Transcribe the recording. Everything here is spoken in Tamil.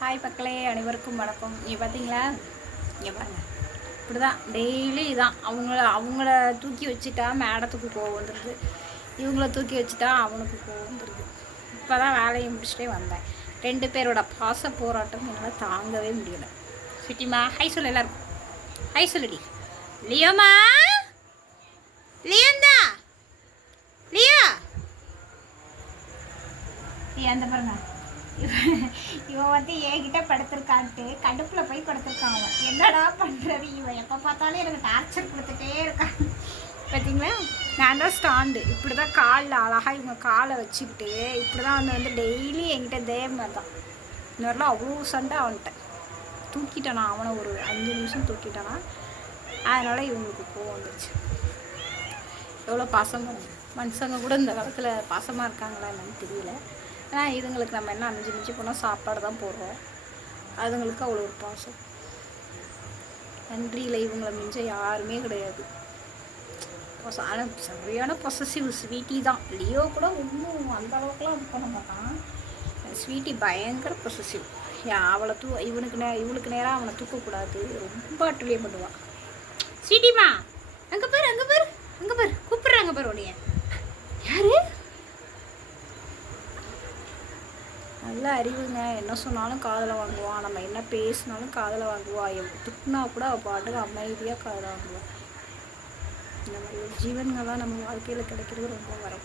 ஹாய் பக்கலே அனைவருக்கும் வணக்கம். இங்கே பார்த்தீங்களா இங்கே பாருங்க. இப்படி தான் டெய்லி இதான். அவங்கள அவங்கள தூக்கி வச்சுட்டா மேடத்துக்கு கோவம் வந்துடுது இவங்கள தூக்கி வச்சுட்டா அவனுக்கு கோவம் வந்துடுது இப்போ தான் வேலையை முடிச்சுட்டே வந்தேன். ரெண்டு பேரோட பாச போராட்டம் என்னால் தாங்கவே முடியலை. சுட்டிமா ஹை சொல்லு எல்லாருக்கும். ஹை சொல்லுடி. லியோமா லியோந்தா லியோ ஏய், அந்த பாருங்க. இவன் இவன் வந்து என்கிட்ட படுத்திருக்கான்ட்டு கடுப்பில் போய் படுத்திருக்கான் அவன். என்னடா பண்ணுறது இவன்? எப்போ பார்த்தாலும் எனக்கு டார்ச்சர் கொடுத்துட்டே இருக்கான். பார்த்தீங்களா நான் தான் ஸ்டாண்டு இப்படி தான் காலில் அழகாக இவங்க காலை வச்சுக்கிட்டு இப்படி தான் வந்து வந்து டெய்லி என்கிட்ட இதே மாதிரி தான் இன்னொருலாம் அவ்வளோ சண்டை அவன்கிட்ட. தூக்கிட்டானா? அவனை ஒரு அஞ்சு நிமிஷம் தூக்கிட்டானா? அதனால் இவங்களுக்கு கோவம் வந்துருச்சு. எவ்வளோ பாசமாக மனுஷங்க கூட இந்த காலத்தில் பாசமாக இருக்காங்களா என்னன்னு தெரியல. ஏன்னா இதுங்களுக்கு நம்ம என்ன அஞ்சு மிஞ்சி போனால் சாப்பாடு தான் போடுறோம். அதுங்களுக்கு அவ்வளோ ஒரு பாசம் நன்றியில் இவங்களை மிஞ்ச யாருமே கிடையாது. பொச- ஆனால் சரியான பொசசிவ் ஸ்வீட்டி தான். லியோ கூட இன்னும் அந்த அளவுக்குலாம் இது பண்ண மாட்டான். ஸ்வீட்டி பயங்கர பொசசிவ் அவளை தூ இவனுக்கு நே இவளுக்கு நேராக அவனை தூக்கக்கூடாது. ரொம்ப அட்டுலியம் பண்ணுவான். ஸ்வீட்டிமா அங்கே பேர் அங்கே பேர் அங்கே பேர். நல்ல அறிவுங்க. என்ன சொன்னாலும் காதில் வாங்குவான் நம்ம என்ன பேசினாலும் காதில் வாங்குவா. எவ்வளோ திட்டினா கூட அவள் பாட்டுக்கு அமைதியாக காதில் வாங்குவான் இந்த மாதிரி ஒரு ஜீவன்கள்லாம் நம்ம வாழ்க்கையில் கிடைக்கிறது ரொம்ப வரும்.